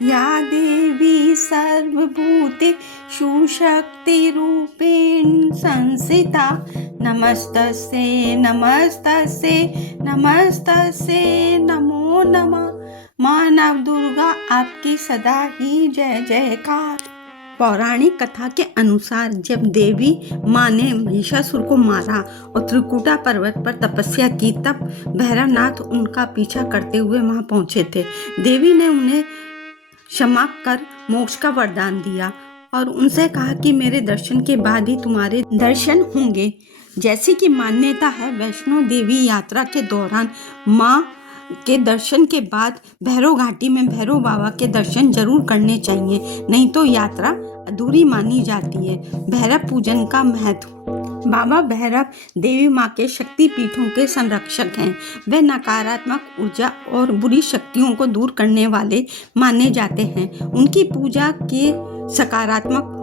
या देवी सर्वभूतेषु शक्तिरूपेण संस्थिता नमस्तस्यै नमस्तस्यै नमस्तस्यै नमो नमः। माँ नव दुर्गा आपकी सदा ही जय जयकार। पौराणिक कथा के अनुसार जब देवी माँ ने महिषासुर को मारा और त्रिकुटा पर्वत पर तपस्या की, तब भैरवनाथ उनका पीछा करते हुए वहां पहुंचे थे। देवी ने उन्हें क्षमा कर मोक्ष का वरदान दिया और उनसे कहा कि मेरे दर्शन के बाद ही तुम्हारे दर्शन होंगे। जैसी कि मान्यता है, वैष्णो देवी यात्रा के दौरान माँ के दर्शन के बाद भैरव घाटी में भैरव बाबा के दर्शन जरूर करने चाहिए, नहीं तो यात्रा अधूरी मानी जाती है। भैरव पूजन का महत्व। बाबा भैरव देवी माँ के शक्ति पीठों के संरक्षक हैं। वे नकारात्मक ऊर्जा और बुरी शक्तियों को दूर करने वाले माने जाते हैं। उनकी पूजा के सकारात्मक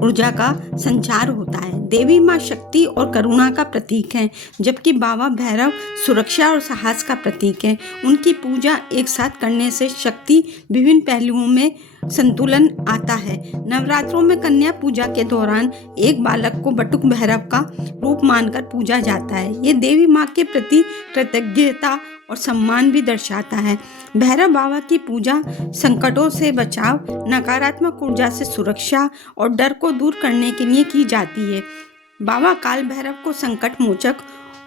ऊर्जा का संचार होता है। देवी माँ शक्ति और करुणा का प्रतीक है, जबकि बाबा भैरव सुरक्षा और साहस का प्रतीक है। उनकी पूजा एक साथ करने से शक्ति विभिन्न पहलुओं में संतुलन आता है। नवरात्रों में कन्या पूजा के दौरान एक बालक को बटुक भैरव का रूप मानकर पूजा जाता है। ये देवी माँ के प्रति कृतज्ञता और सम्मान भी दर्शाता है। भैरव बाबा की पूजा संकटों से बचाव, नकारात्मक ऊर्जा से सुरक्षा और डर को दूर करने के लिए की जाती है। बाबा काल भैरव को संकट मोचक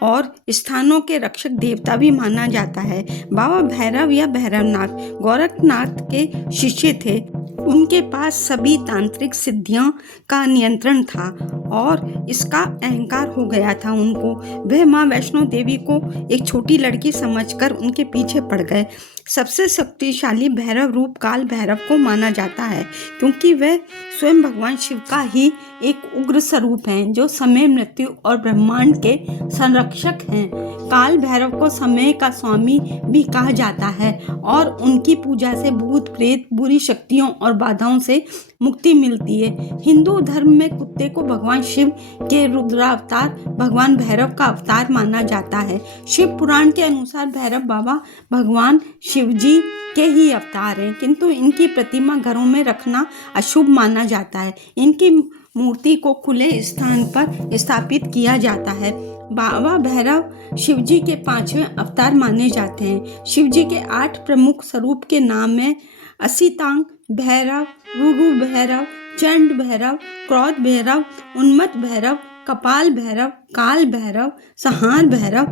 और स्थानों के रक्षक देवता भी माना जाता है। बाबा भैरव या भैरवनाथ गोरखनाथ के शिष्य थे। उनके पास सभी तांत्रिक सिद्धियों का नियंत्रण था और इसका अहंकार हो गया था उनको। वह माँ वैष्णो देवी को एक छोटी लड़की समझकर उनके पीछे पड़ गए। सबसे शक्तिशाली भैरव रूप काल भैरव को माना जाता है, क्योंकि वह स्वयं भगवान शिव का ही एक उग्र स्वरूप हैं, जो समय, मृत्यु और ब्रह्मांड के संरक्षक हैं। काल भैरव को समय का स्वामी भी कहा जाता है और उनकी पूजा से भूत प्रेत, बुरी शक्तियों और बाधाओं से मुक्ति मिलती है। हिंदू धर्म में कुत्ते को भगवान शिव के रुद्रावतार भगवान भैरव का अवतार माना जाता है। शिव पुराण के अनुसार भैरव बाबा भगवान शिव जी के ही अवतार हैं, किंतु इनकी प्रतिमा घरों में रखना अशुभ माना जाता है। इनकी मूर्ति को खुले स्थान पर स्थापित किया जाता है। बाबा भैरव शिवजी के 5वें अवतार माने जाते हैं। शिवजी के 8 प्रमुख स्वरूप के नाम है असितांग भैरव, रुरु भैरव, चंड भैरव, क्रोध भैरव, उन्मत्त भैरव, कपाल भैरव, काल भैरव, संहार भैरव।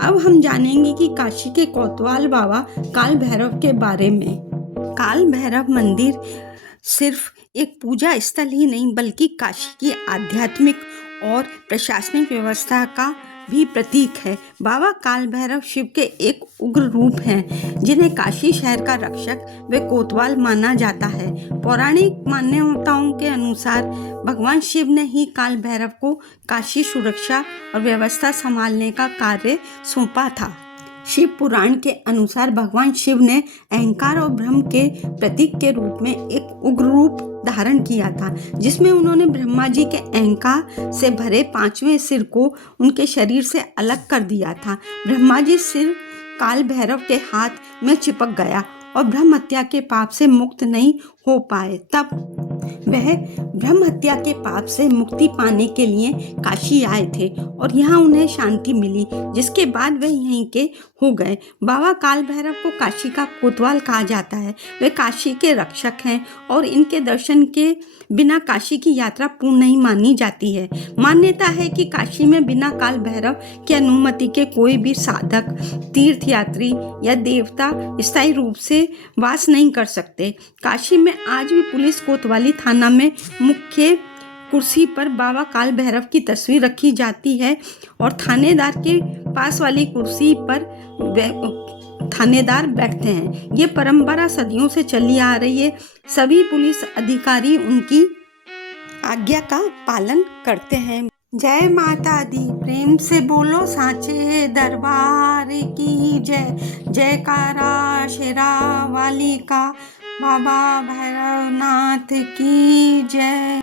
अब हम जानेंगे कि काशी के कोतवाल बाबा काल भैरव के बारे में। काल भैरव मंदिर सिर्फ एक पूजा स्थल ही नहीं, बल्कि काशी की आध्यात्मिक और प्रशासनिक व्यवस्था का भी प्रतीक है। बाबा काल भैरव शिव के एक उग्र रूप हैं, जिन्हें काशी शहर का रक्षक व कोतवाल माना जाता है। पौराणिक मान्यताओं के अनुसार भगवान शिव ने ही काल भैरव को काशी सुरक्षा और व्यवस्था संभालने का कार्य सौंपा था। शिव पुराण के अनुसार भगवान शिव ने अहंकार और भ्रम के प्रतीक के रूप में एक उग्र रूप धारण किया था, जिसमें उन्होंने ब्रह्मा जी के अहंकार से भरे 5वें सिर को उनके शरीर से अलग कर दिया था। ब्रह्मा जी सिर काल भैरव के हाथ में चिपक गया और ब्रह्म हत्या के पाप से मुक्त नहीं हो पाए। तब वह ब्रह्म हत्या के पाप से मुक्ति पाने के लिए काशी आए थे और यहाँ उन्हें शांति मिली, जिसके बाद वह यहीं के हो गए। बाबा काल भैरव को काशी का कोतवाल कहा जाता है। वे काशी के रक्षक हैं और इनके दर्शन के बिना काशी की यात्रा पूर्ण नहीं मानी जाती है। मान्यता है कि काशी में बिना काल भैरव की अनुमति के कोई भी साधक, तीर्थयात्री या देवता स्थायी रूप से वास नहीं कर सकते। काशी में आज भी पुलिस कोतवाली थाना में मुख्य कुर्सी पर बाबा काल भैरव की तस्वीर रखी जाती है और थानेदार के पास वाली कुर्सी पर थानेदार बैठते हैं। ये परंपरा सदियों से चली आ रही है। सभी पुलिस अधिकारी उनकी आज्ञा का पालन करते हैं। जय माता दी, प्रेम से बोलो सांचे दरबार की जय। जयकारा शेरा वाली का, बाबा भैरवनाथ की जय।